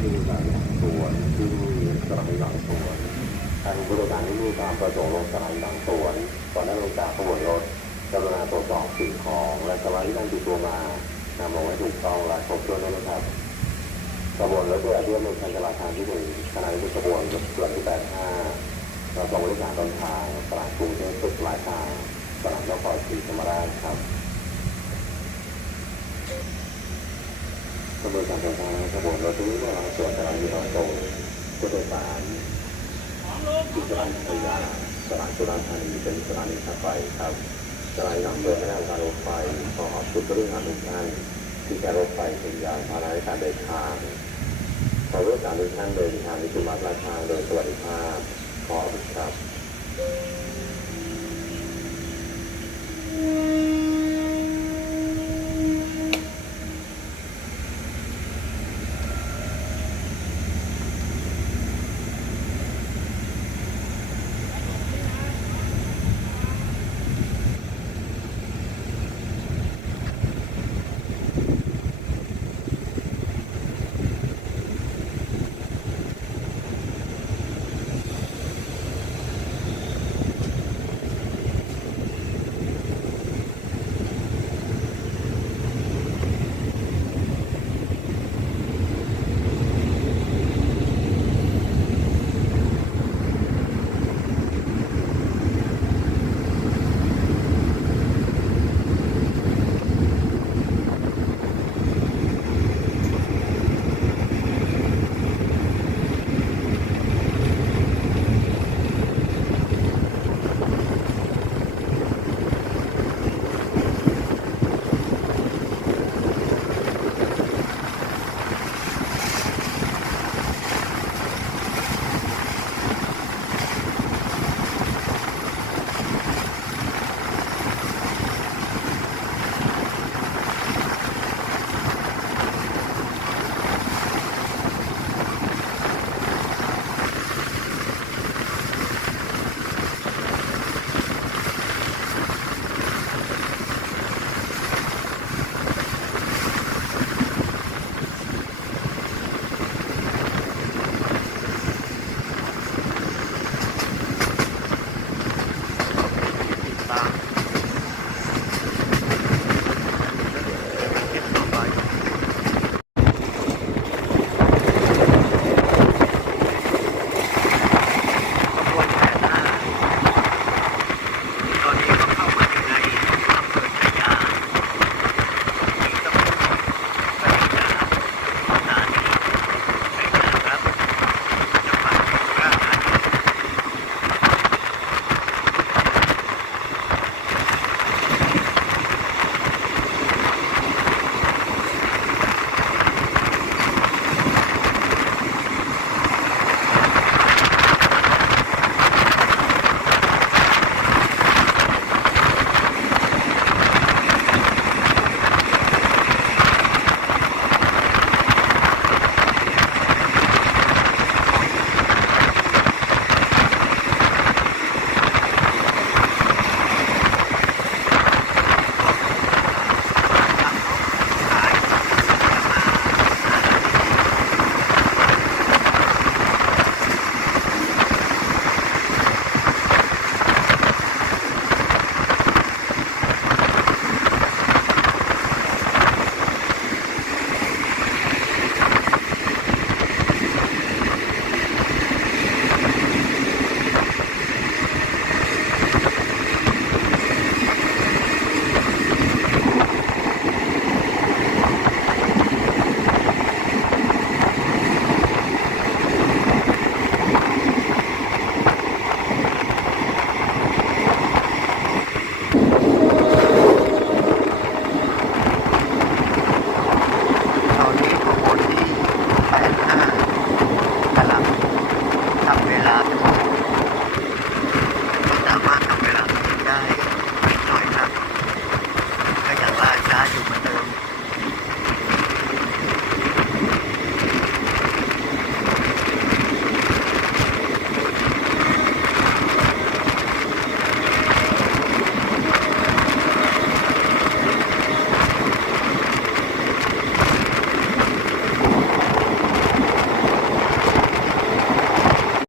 ทางที่มีการหลังสวนที่สานีหลังสวนทางผู้โดยสารที่มีความประสงค์ลงสานีหลังสวนก่อนนั่งลงจากขบวนรถกรุณาตรวจสอบสิ่งของและสไลด์ที่ท่านติดตัวมานำลงไว้ถูกต้องและครบถ้วนด้วนะครับขบวนรถโดยอาเทียมในทางจราจรที่หนึ่งขณะนี้เป็นขบวนรถส่วนที่แปดห้าเราส่งบริการต้นทางตลาดกรุงเทพสุดปลายทางตลาดนครศรีธรรมราชครับ ขบวนการเดินทางๆขบวนรถที่ว่าส่วนสถานีรถตรงผู้โดยสารที่สถานีพยาสถานีสุราษฎร์ธานีเป็นสถานีถัดไปครับสถานีหลังเดินหน้าการรถไฟขอขอบคุณผู้บริหารทุกท่านที่การรถไฟเป็นยานพาหนะการเดินทางขอรู้การทุกท่านเดินทางในจุดหมายปลายทาโดยสวัสดิภาพขอบคุณครับ